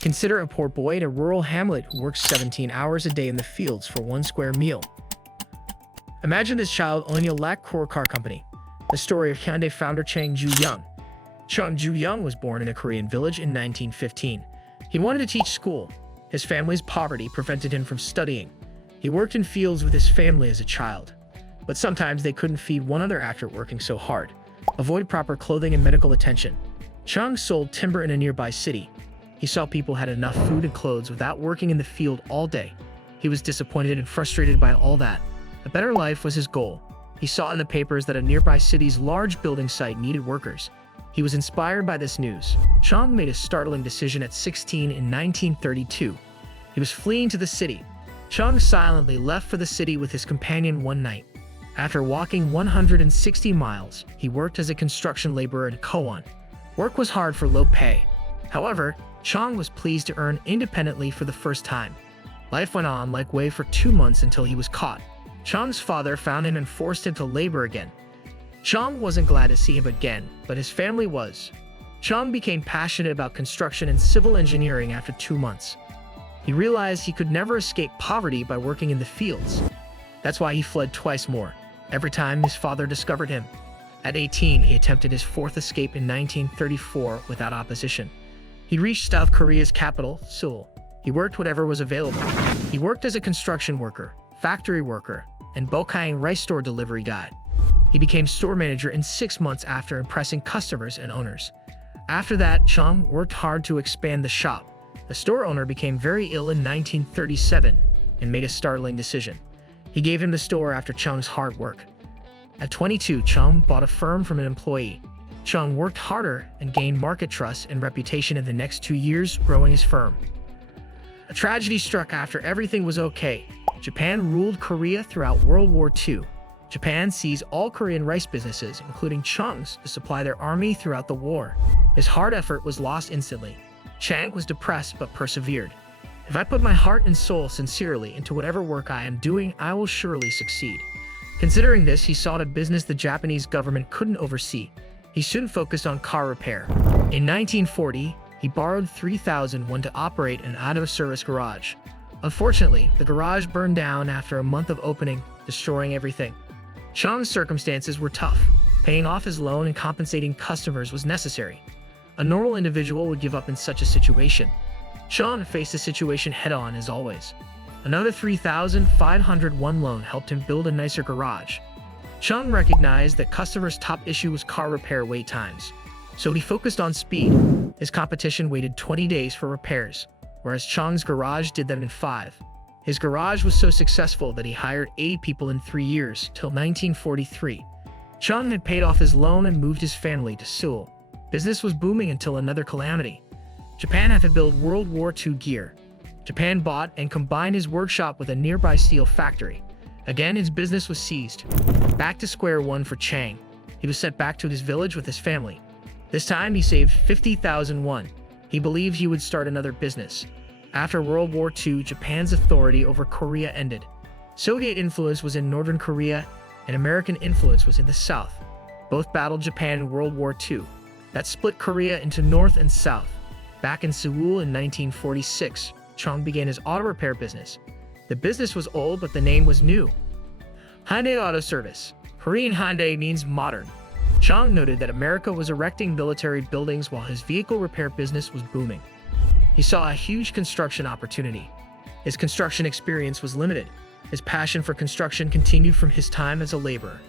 Consider a poor boy in a rural hamlet who works 17 hours a day in the fields for one square meal. Imagine this child owning a lakh crore car company. The story of Hyundai founder Chang Ju Yung. Chang Ju Yung was born in a Korean village in 1915. He wanted to teach school. His family's poverty prevented him from studying. He worked in fields with his family as a child. But sometimes they couldn't feed one another after working so hard. Avoid proper clothing and medical attention. Chang sold timber in a nearby city. He saw people had enough food and clothes without working in the field all day. He was disappointed and frustrated by all that. A better life was his goal. He saw in the papers that a nearby city's large building site needed workers. He was inspired by this news. Chang made a startling decision at 16 in 1932. He was fleeing to the city. Chang silently left for the city with his companion one night. After walking 160 miles, he worked as a construction laborer in Koan. Work was hard for low pay. However, Chang was pleased to earn independently for the first time. Life went on like way for 2 months until he was caught. Chang's father found him and forced him to labor again. Chang wasn't glad to see him again, but his family was. Chang became passionate about construction and civil engineering after 2 months. He realized he could never escape poverty by working in the fields. That's why he fled twice more, every time his father discovered him. At 18, he attempted his fourth escape in 1934 without opposition. He reached South Korea's capital, Seoul. He worked whatever was available. He worked as a construction worker, factory worker, and Bokhaeng rice store delivery guy. He became store manager in 6 months after impressing customers and owners. After that, Chang worked hard to expand the shop. The store owner became very ill in 1937 and made a startling decision. He gave him the store after Chang's hard work. At 22, Chang bought a firm from an employee. Chang worked harder and gained market trust and reputation in the next 2 years, growing his firm. A tragedy struck after everything was okay. Japan ruled Korea throughout World War II. Japan seized all Korean rice businesses, including Chang's, to supply their army throughout the war. His hard effort was lost instantly. Chang was depressed but persevered. If I put my heart and soul sincerely into whatever work I am doing, I will surely succeed. Considering this, he sought a business the Japanese government couldn't oversee. He soon focused on car repair. In 1940, he borrowed 3,000 won to operate an auto service garage. Unfortunately, the garage burned down after a month of opening, destroying everything. Chang's circumstances were tough. Paying off his loan and compensating customers was necessary. A normal individual would give up in such a situation. Chang faced the situation head-on as always. Another 3,501 loan helped him build a nicer garage. Chang recognized that customers' top issue was car repair wait times, so he focused on speed. His competition waited 20 days for repairs, whereas Chang's garage did them in 5. His garage was so successful that he hired 80 people in 3 years, till 1943. Chang had paid off his loan and moved his family to Seoul. Business was booming until another calamity. Japan had to build World War II gear. Japan bought and combined his workshop with a nearby steel factory. Again, his business was seized. Back to square one for Chang. He was sent back to his village with his family. This time, he saved 50,000 won. He believed he would start another business. After World War II, Japan's authority over Korea ended. Soviet influence was in northern Korea, and American influence was in the south. Both battled Japan in World War II. That split Korea into north and south. Back in Seoul in 1946, Chang began his auto repair business. The business was old, but the name was new. Hyundai Auto Service. Korean Hyundai means modern. Chang noted that America was erecting military buildings while his vehicle repair business was booming. He saw a huge construction opportunity. His construction experience was limited. His passion for construction continued from his time as a laborer.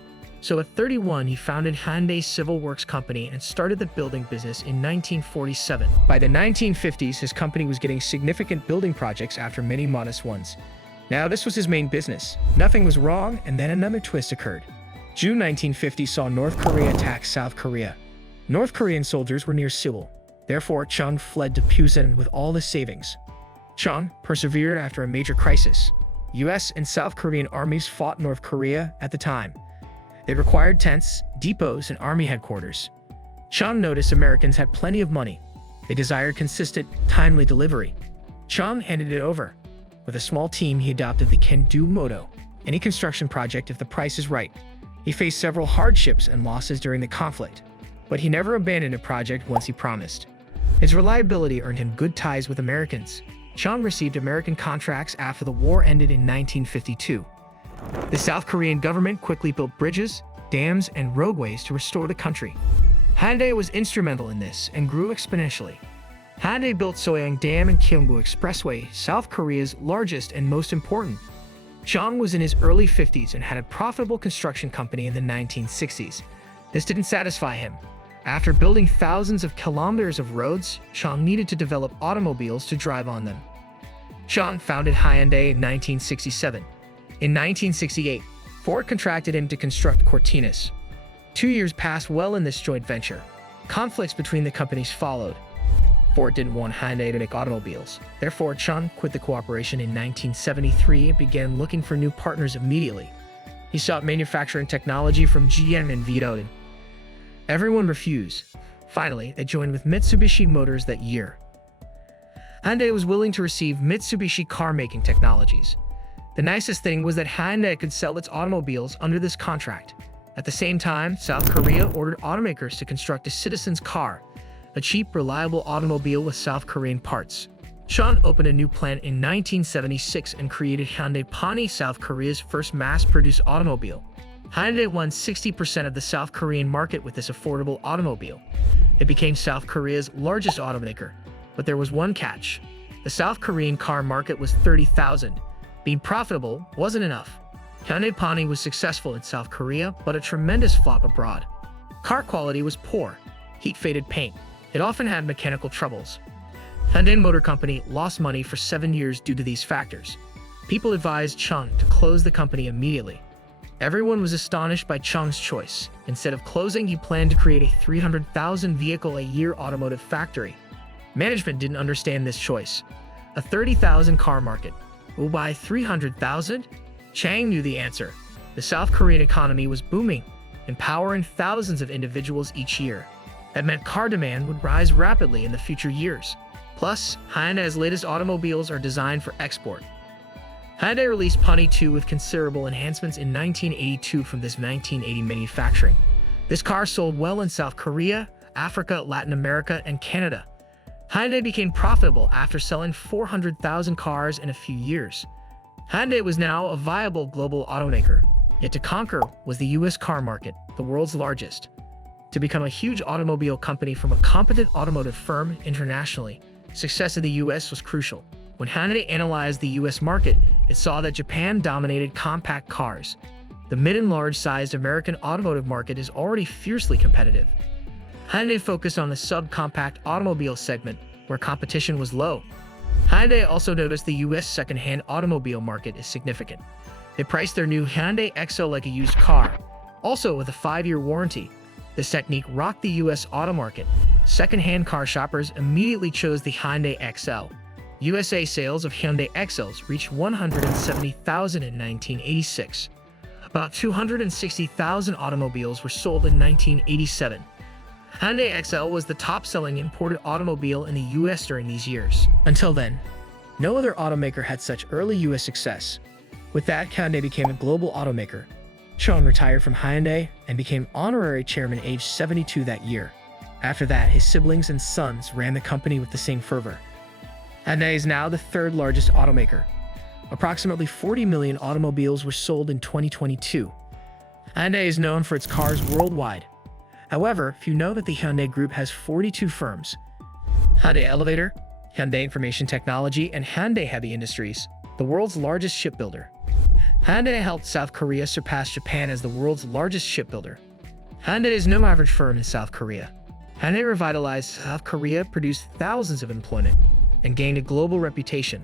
So at 31, he founded Hyundai Civil Works Company and started the building business in 1947. By the 1950s, his company was getting significant building projects after many modest ones. Now this was his main business. Nothing was wrong, and then another twist occurred. June 1950 saw North Korea attack South Korea. North Korean soldiers were near Seoul. Therefore, Chang fled to Pusan with all his savings. Chang persevered after a major crisis. US and South Korean armies fought North Korea at the time. They required tents, depots, and army headquarters. Chang noticed Americans had plenty of money. They desired consistent, timely delivery. Chang handed it over. With a small team, he adopted the can-do motto: any construction project if the price is right. He faced several hardships and losses during the conflict, but he never abandoned a project once he promised. Its reliability earned him good ties with Americans. Chang received American contracts after the war ended in 1952. The South Korean government quickly built bridges, dams, and roadways to restore the country. Hyundai was instrumental in this and grew exponentially. Hyundai built Soyang Dam and Gyeongbu Expressway, South Korea's largest and most important. Chang was in his early 50s and had a profitable construction company in the 1960s. This didn't satisfy him. After building thousands of kilometers of roads, Chang needed to develop automobiles to drive on them. Chang founded Hyundai in 1967. In 1968, Ford contracted him to construct Cortinas. 2 years passed well in this joint venture. Conflicts between the companies followed. Ford didn't want Hyundai to make automobiles. Therefore, Chang quit the cooperation in 1973 and began looking for new partners immediately. He sought manufacturing technology from GM and Vito. Everyone refused. Finally, they joined with Mitsubishi Motors that year. Hyundai was willing to receive Mitsubishi car-making technologies. The nicest thing was that Hyundai could sell its automobiles under this contract. At the same time, South Korea ordered automakers to construct a citizen's car, a cheap, reliable automobile with South Korean parts. Chang opened a new plant in 1976 and created Hyundai Pony, South Korea's first mass-produced automobile. Hyundai won 60% of the South Korean market with this affordable automobile. It became South Korea's largest automaker, but there was one catch. The South Korean car market was 30,000. Being profitable wasn't enough. Hyundai Pony was successful in South Korea, but a tremendous flop abroad. Car quality was poor, heat-faded paint. It often had mechanical troubles. Hyundai Motor Company lost money for 7 years due to these factors. People advised Chang to close the company immediately. Everyone was astonished by Chang's choice. Instead of closing, he planned to create a 300,000 vehicle a year automotive factory. Management didn't understand this choice. A 30,000 car market. Who will buy 300,000? Chang knew the answer. The South Korean economy was booming, empowering thousands of individuals each year. That meant car demand would rise rapidly in the future years. Plus, Hyundai's latest automobiles are designed for export. Hyundai released Pony 2 with considerable enhancements in 1982 from this 1980 manufacturing. This car sold well in South Korea, Africa, Latin America, and Canada. Hyundai became profitable after selling 400,000 cars in a few years. Hyundai was now a viable global automaker. Yet to conquer was the US car market, the world's largest. To become a huge automobile company from a competent automotive firm internationally, success in the US was crucial. When Hyundai analyzed the US market, it saw that Japan dominated compact cars. The mid and large-sized American automotive market is already fiercely competitive. Hyundai focused on the subcompact automobile segment, where competition was low. Hyundai also noticed the US second-hand automobile market is significant. They priced their new Hyundai XL like a used car, also with a 5-year warranty. This technique rocked the US auto market. Second-hand car shoppers immediately chose the Hyundai XL. USA sales of Hyundai XLs reached 170,000 in 1986. About 260,000 automobiles were sold in 1987. Hyundai XL was the top-selling imported automobile in the US during these years. Until then, no other automaker had such early US success. With that, Hyundai became a global automaker. Chang retired from Hyundai and became honorary chairman aged 72 that year. After that, his siblings and sons ran the company with the same fervor. Hyundai is now the third largest automaker. Approximately 40 million automobiles were sold in 2022. Hyundai is known for its cars worldwide. However, few know that the Hyundai Group has 42 firms: Hyundai Elevator, Hyundai Information Technology, and Hyundai Heavy Industries, the world's largest shipbuilder. Hyundai helped South Korea surpass Japan as the world's largest shipbuilder. Hyundai is no average firm in South Korea. Hyundai revitalized South Korea, produced thousands of employment, and gained a global reputation.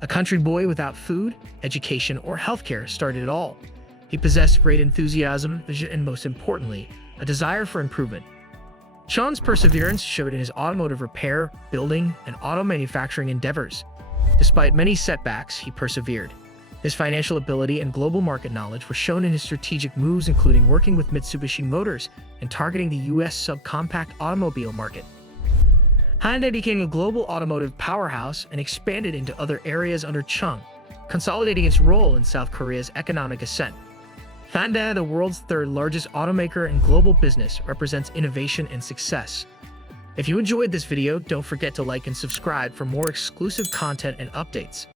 A country boy without food, education, or healthcare started it all. He possessed great enthusiasm, vision, and most importantly, a desire for improvement. Chang's perseverance showed in his automotive repair, building, and auto manufacturing endeavors. Despite many setbacks, he persevered. His financial ability and global market knowledge were shown in his strategic moves, including working with Mitsubishi Motors and targeting the US subcompact automobile market. Hyundai became a global automotive powerhouse and expanded into other areas under Chang, consolidating its role in South Korea's economic ascent. Hyundai, the world's third largest automaker and global business, represents innovation and success. If you enjoyed this video, don't forget to like and subscribe for more exclusive content and updates.